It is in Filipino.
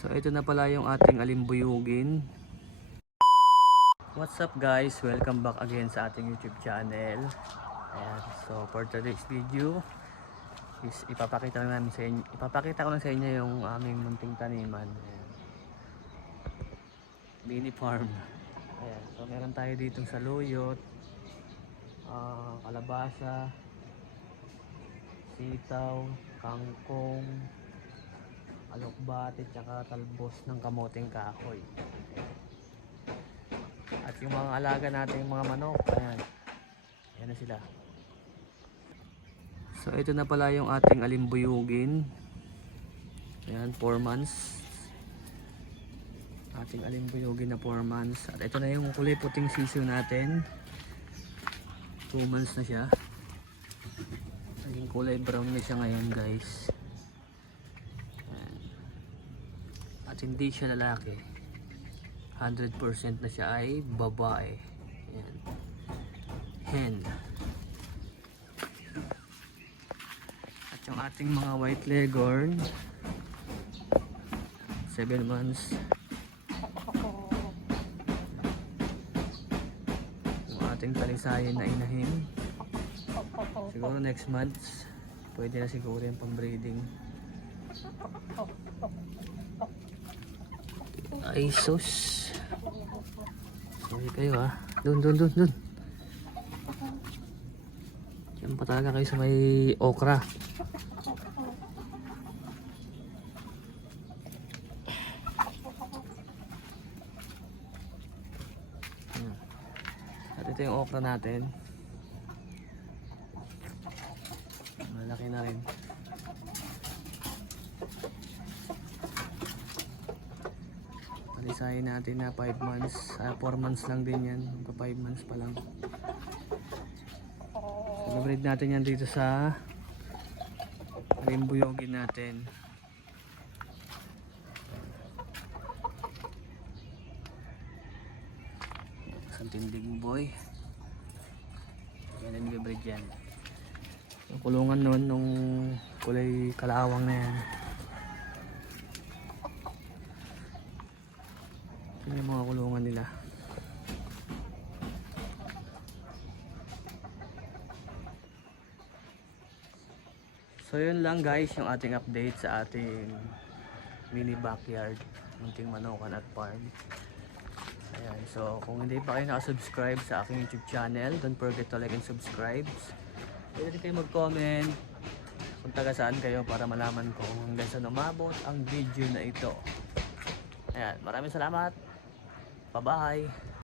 So ito na pala yung ating alimbuyugin. What's up guys? Welcome back again sa ating YouTube channel. Ayan, so for today's video is ipapakita ko lang sa inyo yung aming munting taniman. Ayan. Mini farm. Ayan, so meron tayo ditong saluyot, kalabasa, sitaw, kangkong, alokbate, tsaka talbos ng kamoting kahoy. At yung mga alaga natin, yung mga manok, ayan, ayan na sila. So ito na pala yung ating alimbuyugin. Ayan, 4 months. Ating alimbuyugin na 4 months. At ito na yung kulay puting sisiw natin. 2 months na siya. Naging kulay brown na siya ngayon guys. Ayan. At hindi siya lalaki, 100% na siya ay babae. Ayan. Hen. At yung ating mga white leghorn, 7 months. Yung ating talisayan na inahin, siguro next month pwede na siguro yung pang-breeding. Ay sus, sorry kayo ha. Dun. Yan pa talaga kayo sa may okra. At ito yung okra natin, malaki na rin. Palisahin natin na 5 months, 4 months lang din yan, 5 months pa lang. So breed natin yan dito sa alimbuyugin natin. Isang tindig boy, yan ang breed yan. Yung kulungan nun nung kulay kalawang na yan. Yung mga kulungan nila. So yun lang guys yung ating update sa ating mini backyard, munting manokan at farm. Ayan, so kung hindi pa kayo nakasubscribe sa aking YouTube channel, don't forget to like and subscribe. Pwede rin kayo mag-comment kung taga saan kayo para malaman ko hanggang saan umabot ang video na ito. Ayan, maraming salamat. Bye-bye!